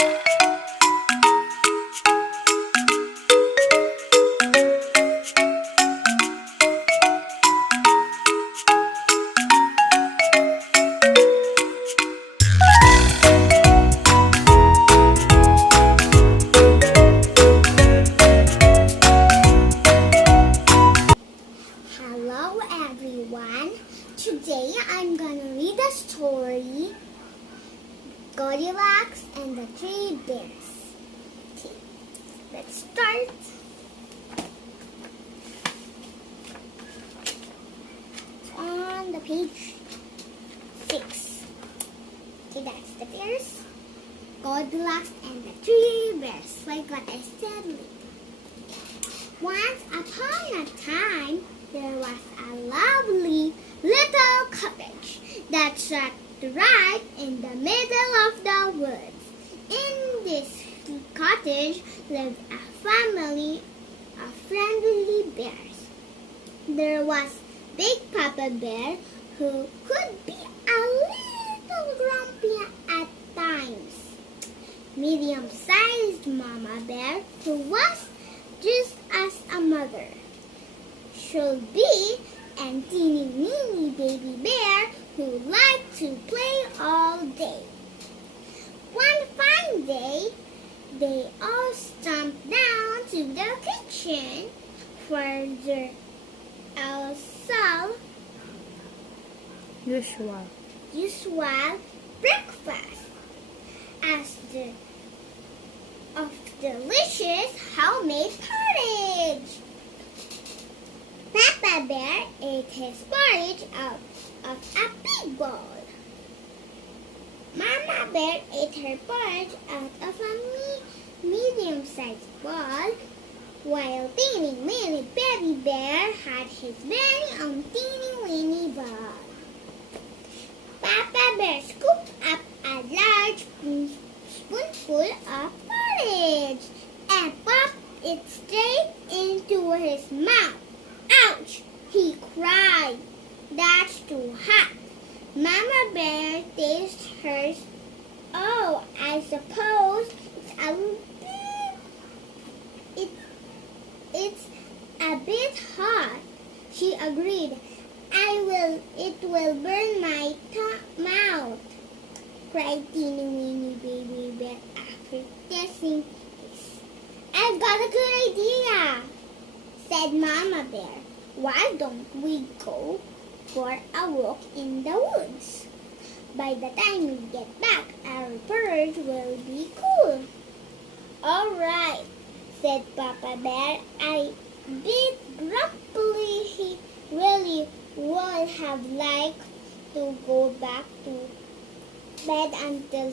Hello everyone. Today I'm gonna read a story, Goldilocks and the Three Bears. Okay, let's start. It's on the page 6. Okay, that's the bears. Goldilocks and the Three Bears, like what I said later. Once upon a time, there was a lovely little cottage that sat right in the middle of the woods. In this cottage lived a family of friendly bears. There was Big Papa Bear, who could be a little grumpy at times. Medium-sized Mama Bear, who was just as a mother should be, and teeny weeny Baby Bear, who liked to play all day. One fine day, they all stomped down to the kitchen for their usual breakfast of delicious homemade porridge. Papa Bear ate his porridge out of a big bowl. Mama Bear ate her porridge out of a medium-sized bowl, while Teeny Weeny Baby Bear had his very own teeny weeny bowl. Papa Bear scooped up a large spoonful of porridge and popped it straight into his mouth. Ouch! He cried. That's too hot. Mama Bear tasted hers. Oh, I suppose it's a bit hot. She agreed. It will burn my mouth, cried Teeny Weeny Baby Bear after tasting his. I've got a good idea, said Mama Bear. Why don't we go for a walk in the woods? By the time we get back, our porridge will be cool. All right, said Papa Bear. A bit grumpily, he really would have liked to go back to bed until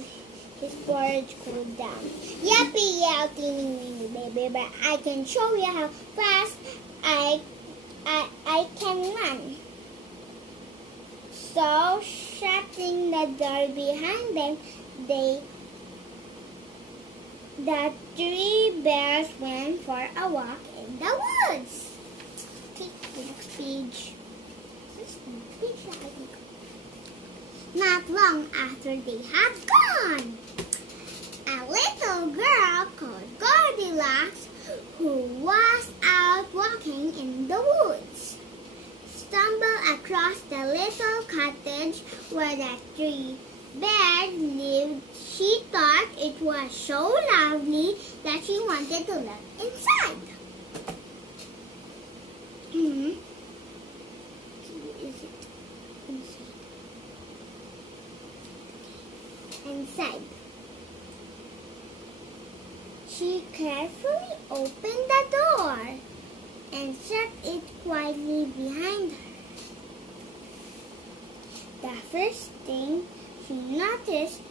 his porridge cooled down. Yippee, yelled Teeny Weeny Baby Bear. I can show you how fast I can run. So, shutting the door behind them, the three bears went for a walk in the woods. Take the next page. Not long after they had gone, a little girl called Goldilocks, who was out walking in the woods, stumbled across the little cottage where the three bears lived. She thought it was so lovely that she wanted to look inside. Is it inside? She carefully opened the door and shut it quietly behind her. The first thing she noticed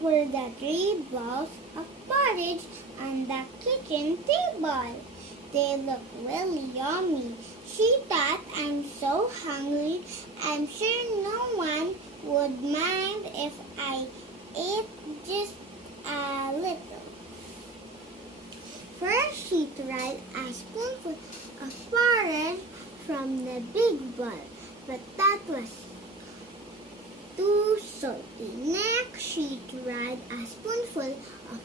were the 3 bowls of porridge on the kitchen table. They looked really yummy. She thought, I'm so hungry, I'm sure no one would mind if I ate just a little. First, she tried a spoonful of porridge from the big bowl, but that was too salty. Next, she tried a spoonful of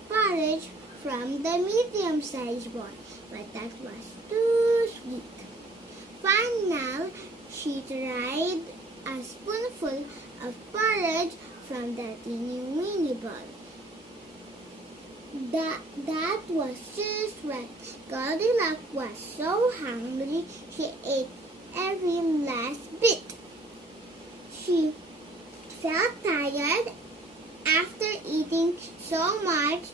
the medium-sized boy, but that was too sweet. Finally, she tried a spoonful of porridge from the teeny-weeny bowl. That was just right. Goldilocks was so hungry, she ate every last bit. She felt tired after eating so much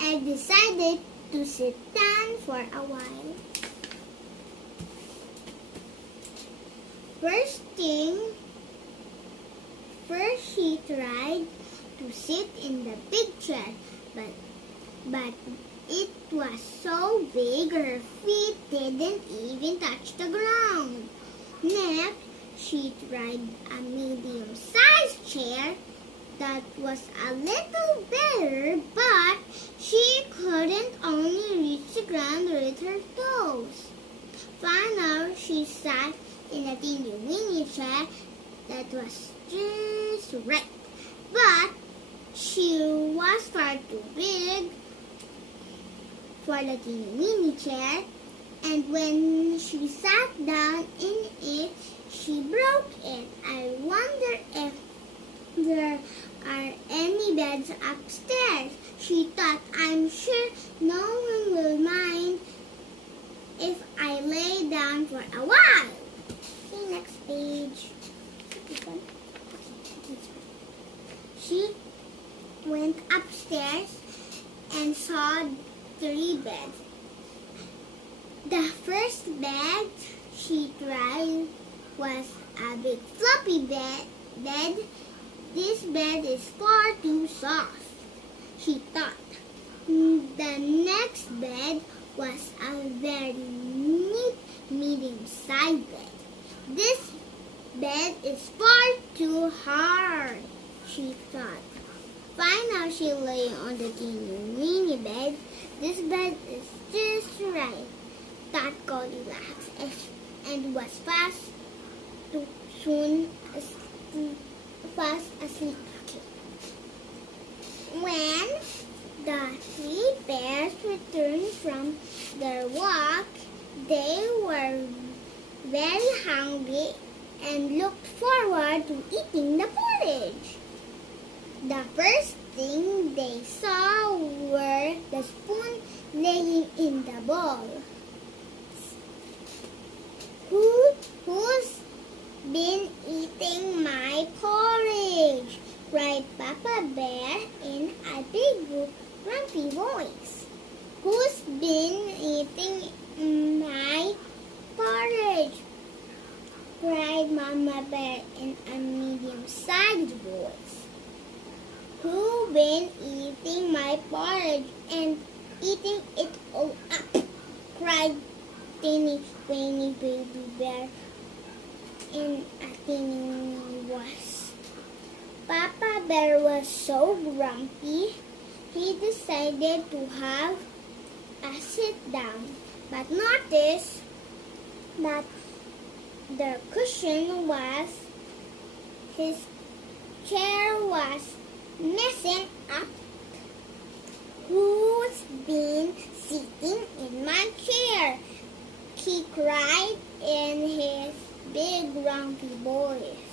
and decided to sit down for a while. First she tried to sit in the big chair, but it was so big her feet didn't even touch the ground. Next, she tried a medium-sized chair that was a little better, but she couldn't only reach the ground with her toes. Finally, she sat in a teeny-weeny chair that was just right, but she was far too big for the teeny-weeny chair, and when she sat down in it, she broke it. I wonder if there are any beds upstairs, she thought. I'm sure no one will mind if I lay down for a while. Okay, next page. She went upstairs and saw 3 beds. The first bed she tried was a big floppy bed. This bed is far too soft, she thought. The next bed was a very neat medium-sized bed. This bed is far too hard, she thought. Finally, she lay on the teeny-weeny bed. This bed is just right, thought Goldilocks, and was fast asleep. When the 3 bears returned from their walk, they were very hungry and looked forward to eating the porridge. The first thing they saw were the spoon laying in the bowl. Who's been eating my porridge? Cried Papa Bear in a big, grumpy voice. Who's been eating my porridge? Cried Mama Bear in a medium-sized voice. Who's been eating my porridge and eating it all up? Cried teeny-weeny baby bear in a teeny voice. Papa Bear was so grumpy, he decided to have a sit down, but noticed that the cushion was his chair was messing up. Who's been sitting in my chair? He cried in his big grumpy voice.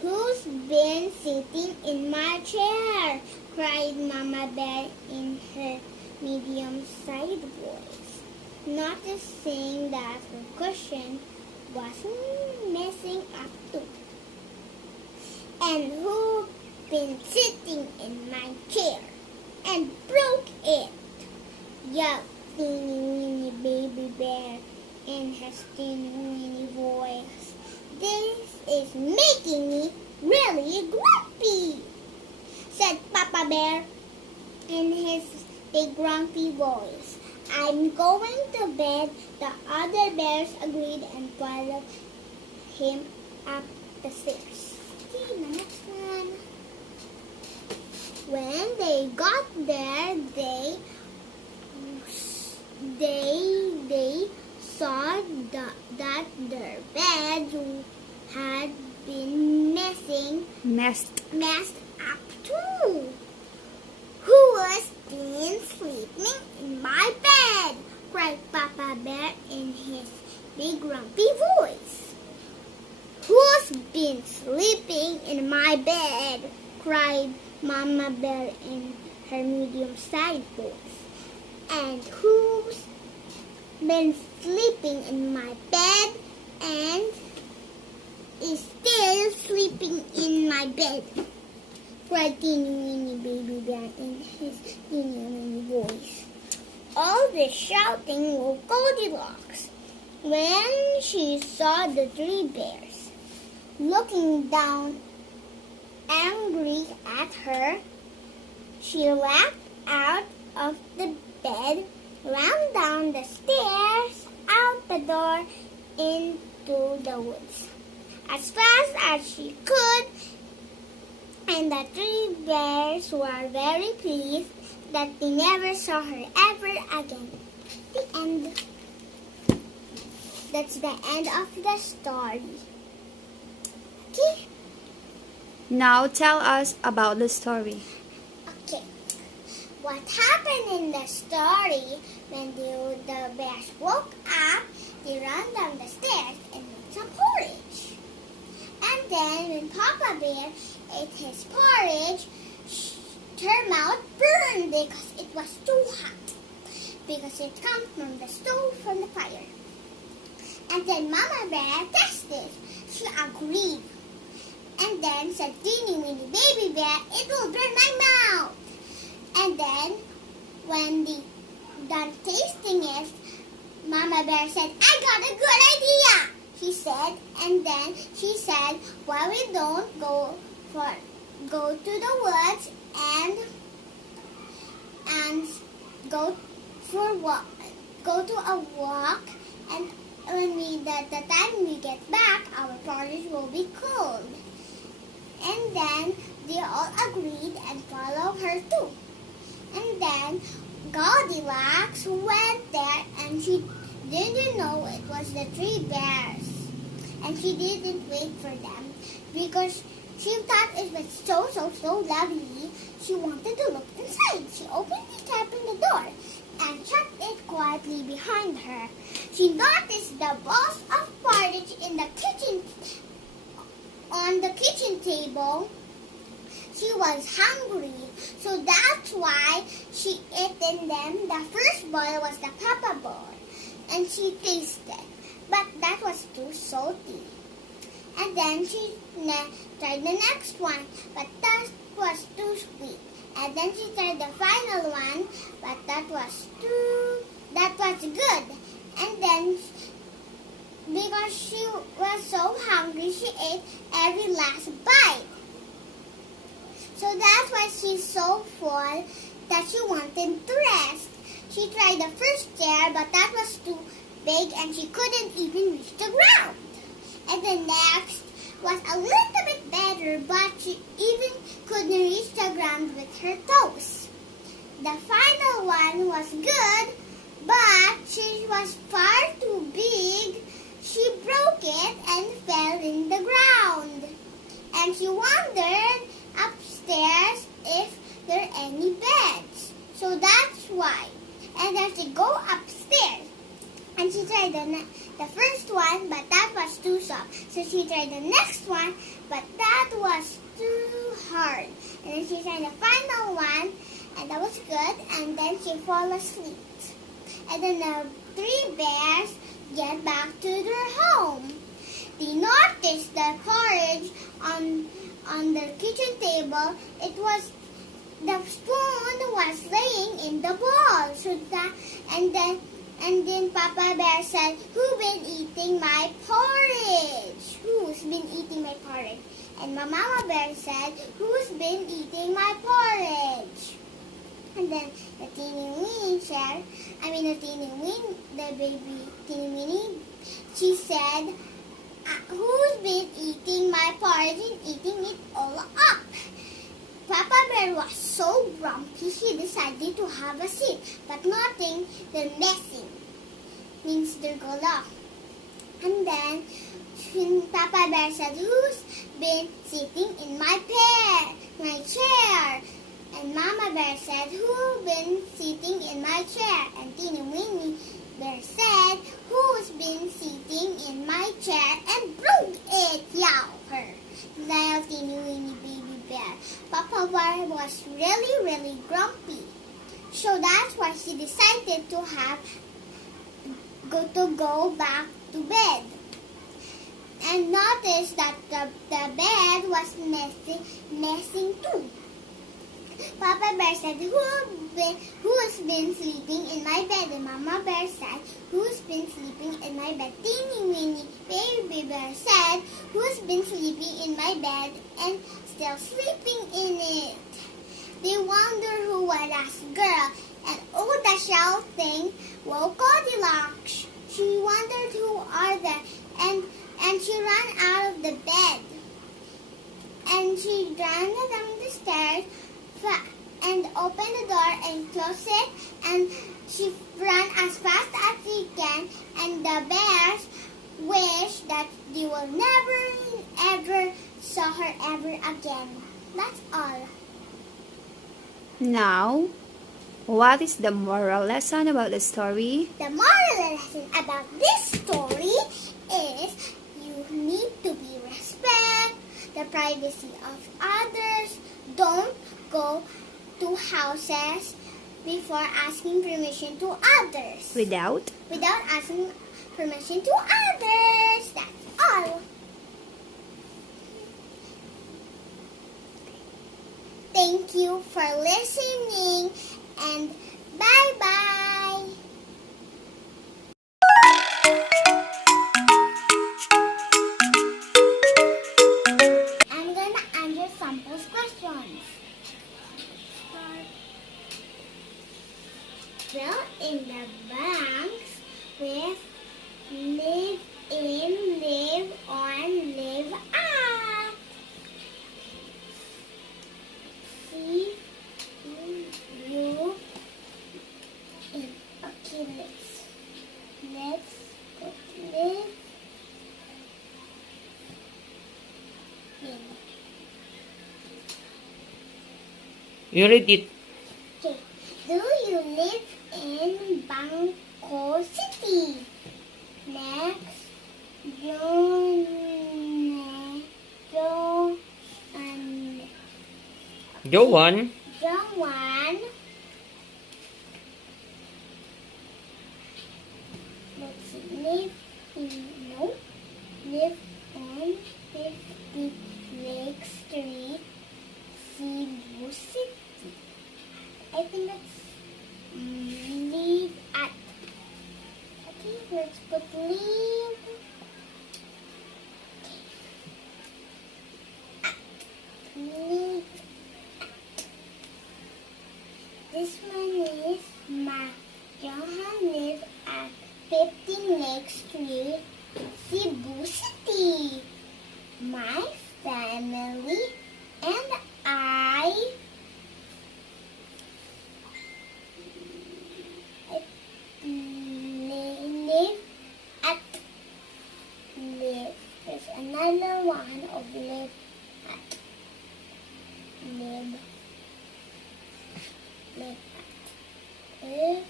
Who's been sitting in my chair? Cried Mama Bear in her medium-sized voice, noticing that her cushion was messing up too. And who's been sitting in my chair and broke it? Yelled teeny-weeny baby bear in his teeny-weeny voice. This is making me really grumpy, said Papa Bear in his big grumpy voice. I'm going to bed. The other bears agreed and followed him up the stairs. Okay, the next one. When they got there, they saw that their beds had been messed up too. Who was been sleeping in my bed?" cried Papa Bear in his big grumpy voice. "Who's been sleeping in my bed?" cried Mama Bear in her medium-sized voice. "And who's been sleeping in my bed and is still sleeping in my bed?" cried Teeny Weeny Baby Bear in his teeny weeny voice. All this shouting woke Goldilocks. When she saw the three bears looking down angry at her, she leapt out of the bed, ran down the stairs, out the door, into the woods as fast as she could, and the three bears were very pleased that they never saw her ever again. The end. That's the end of the story. Okay? Now tell us about the story. Okay. What happened in the story, when the bears woke up, they ran down the stairs and made some porridge. And then when Papa Bear ate his porridge, her mouth burned because it was too hot, because it comes from the stove, from the fire. And then Mama Bear tested. She agreed. And then said, "Teeny Weeny Baby Bear, it will burn my mouth." And then when they done tasting it, Mama Bear said, "I got a good idea," she said. And then she said, "Why we don't go to the woods and go to a walk, and when the time we get back, our porridge will be cold." And then they all agreed and followed her too. And then Goldilocks went there, and she didn't know it was the three bears. And she didn't wait for them because she thought it was so lovely. She wanted to look inside. She opened the tap in the door and shut it quietly behind her. She noticed the balls of porridge in the kitchen, on the kitchen table. She was hungry, so that's why she ate in them. The first bowl was the Papa bowl, and she tasted, but that was too salty. And then she tried the next one, but that was too sweet. And then she tried the final one, but that was good. And then, because she was so hungry, she ate every last bite. So that's why she's so full that she wanted to rest. She tried the first chair, but that was too big and she couldn't even reach the ground. And the next was a little bit better, but she even couldn't reach the ground with her toes. The final one was good, but she was far too big. She broke it and fell in the ground. And she wondered upstairs if there are any beds. So that's why. And then she go upstairs. And she tried the first one, but that was too soft. So she tried the next one, but that was too hard. And then she tried the final one, and that was good. And then she fell asleep. And then the three bears get back to their home. They noticed the porridge on the kitchen table. It was, the spoon was laying in the bowl. So that, and then Papa Bear said, "Who's been eating my porridge? Who's been eating my porridge?" And Mama Bear said, "Who's been eating my porridge?" And then the baby teeny weeny, she said, "Who's been eating my porridge and eating it all up?" Papa Bear was so grumpy, she decided to have a seat, but nothing, they're messing, means they're go off. And then Papa Bear said, "Who's been sitting in my chair?" And Mama Bear said, "Who's been sitting in my chair? And Teeny Weeny Bear said, who's been sitting in my chair and broke it? Yowled her little Teeny Weeny Baby Bear. Papa Bear was really grumpy. So that's why she decided to go back to bed. And noticed that the bed was messing too. Papa Bear said, who's been sleeping in my bed? And Mama Bear said, who's been sleeping in my bed? Teeny Weeny Baby Bear said, who's been sleeping in my bed and still sleeping in it? They wondered who was that girl, and oh, the shouting woke Goldilocks. She wondered who are there, and she ran out of the bed. And she ran down the stairs and opened the door and closed it, and she ran as fast as she can, and the bears wished that they will never ever saw her ever again. That's all. Now, what is the moral lesson about the story? The moral lesson about this story is you need to be respect the privacy of others. Don't go to houses before asking permission to others. Without Asking permission to others. That's all. Thank you for listening, and bye-bye. I'm going to answer samples questions. Fill in the blanks with live in, live on, live at. See you in. Okay, let's put live in. You read it. Okay. Do you live in Bangkok City? Next, Joan. John. Let's see. Live on 50 Lake Street, Cebu City. I think that's live at. Okay, let's put live at. Live. This one is Jaja live at 15 Lake Street, Cebu City. My family and I live at live. There's another one of live at. Live at. Live at.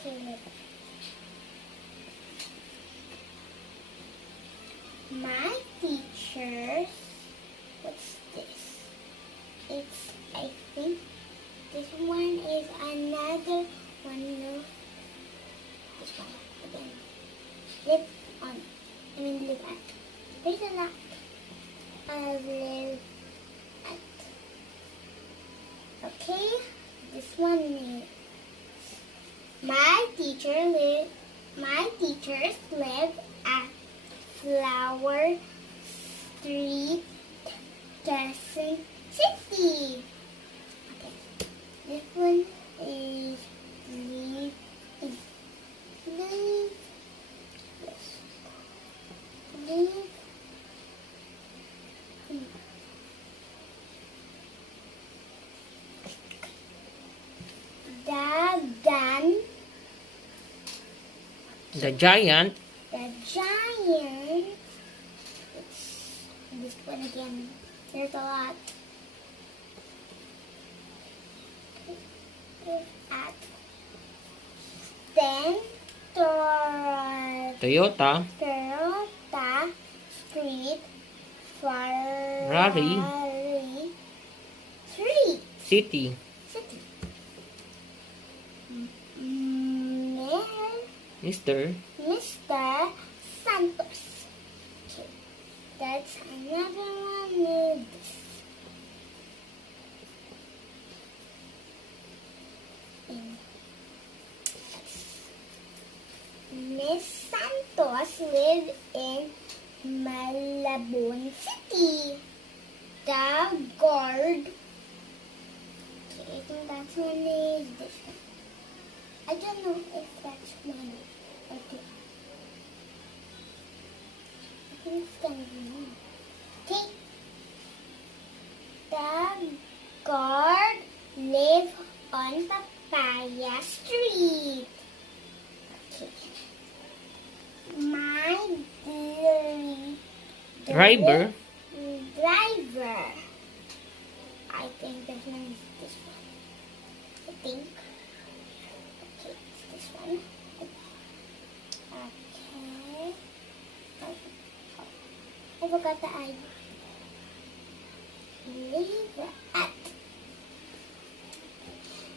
Okay, live. My teachers, what's this? It's, I think, this one is another one. No, this one again. Live on. I mean, live at. There's a lot of live at. Okay, this one is my teachers live at Flower Street, Quezon City. Okay, this one is live in. Live. Yes. Live in. The giant. The giant. It's this one again. There's a lot. live at 10 Toyota Toyota Street, Ferrari Street City. City. Mr. Mr. Santos. Okay, that's another one with this. Miss Santos live in Malabon City. The guard. Okay, I think that's one is this one. I don't know if that's one or two. I think it's gonna be one. Okay. The guard live on Papaya Street. Okay. My Driver. driver. I think this one is this one. I think. Okay, it's this one. Okay. I forgot the I. Live at.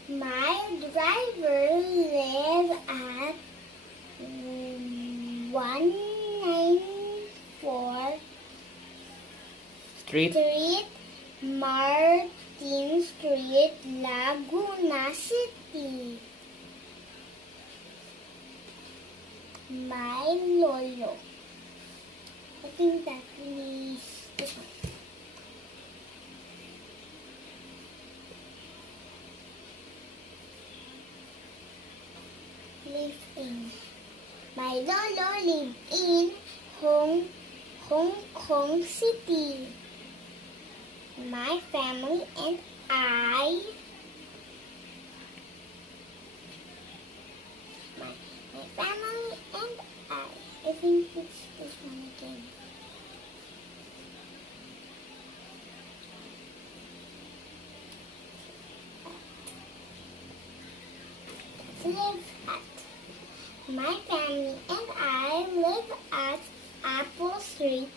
My driver live at 194 Street. Martin Street, Laguna City. My lolo. I think that is this one. Live in. My lolo live in Hong Kong City. My family and I. My family and I think it's this one again. Live at. My family and I live at Apple Street,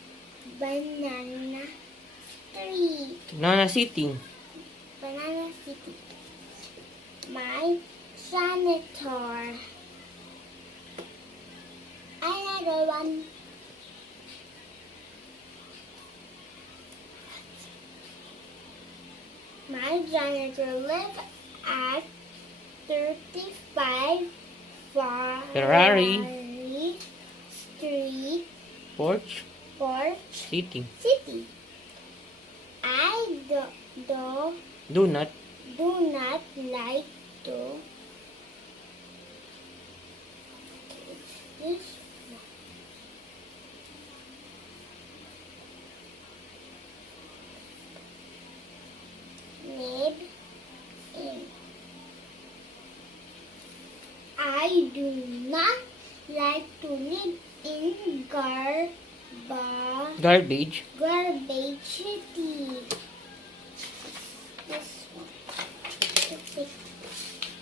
Banana Street. Banana City. Banana City. My janitor. Another one. My janitor live at 35 Ferrari Street, Porch Port City. City. I Do not do not like to this live in. I do not like to live in garbage. garbage city. This one. Let's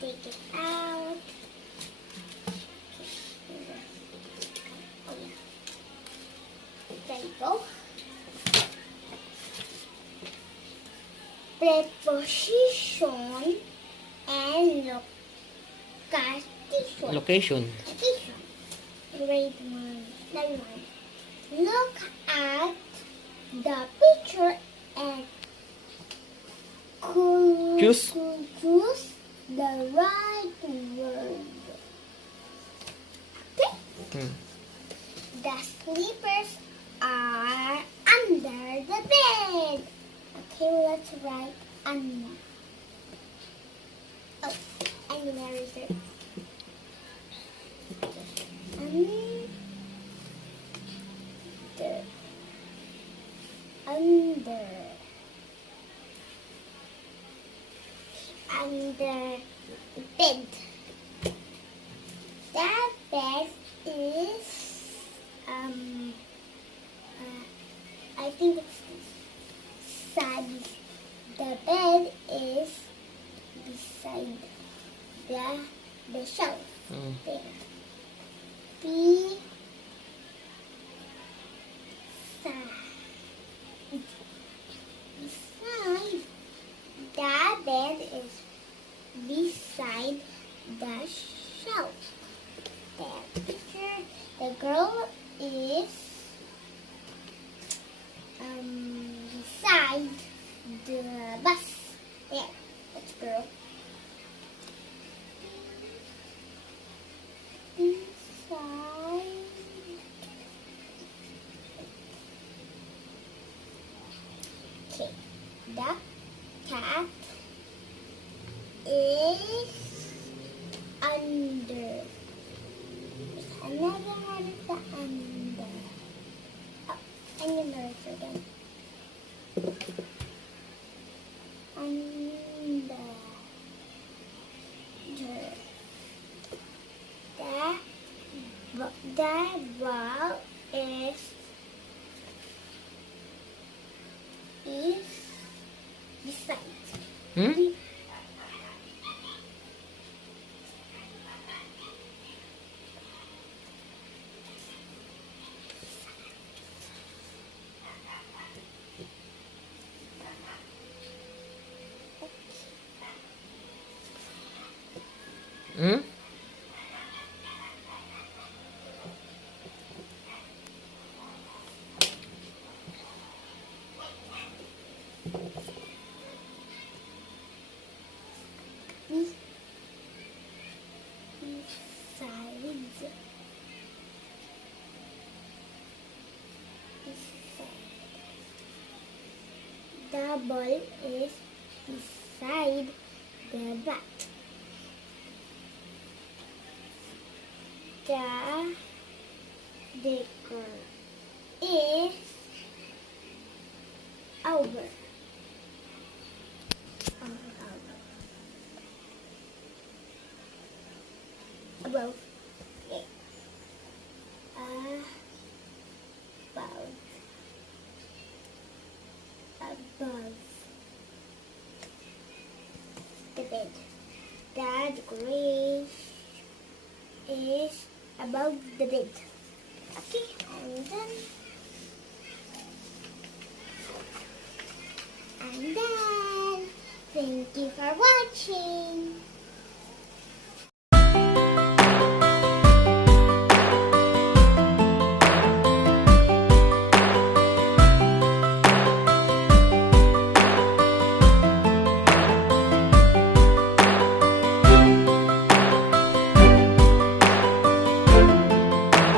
take it out. Oh, yeah. There you go. Preposition and location. Location. Grade 1. Level 1. Look at the picture and Choose. choose the right word. Okay? The slippers are under the bed. Okay, let's write under. Oh, and where is it? Under bed. That bed is I think it's sad. The bed is beside the shelf. Mm. There. Beside. Beside. The bed is beside the shelf. The picture. The girl is beside the bus. There. That's girl. Beside. Okay. The cat is under. Another one is the under. Oh, I'm gonna write it again. Under. The ball is beside. Hmm? Hmm? Beside. The ball is beside the bat. The decor is over. Above. Okay. Above the bed. The decoration is above the bed. Okay, I'm done. I'm done. Thank you for watching.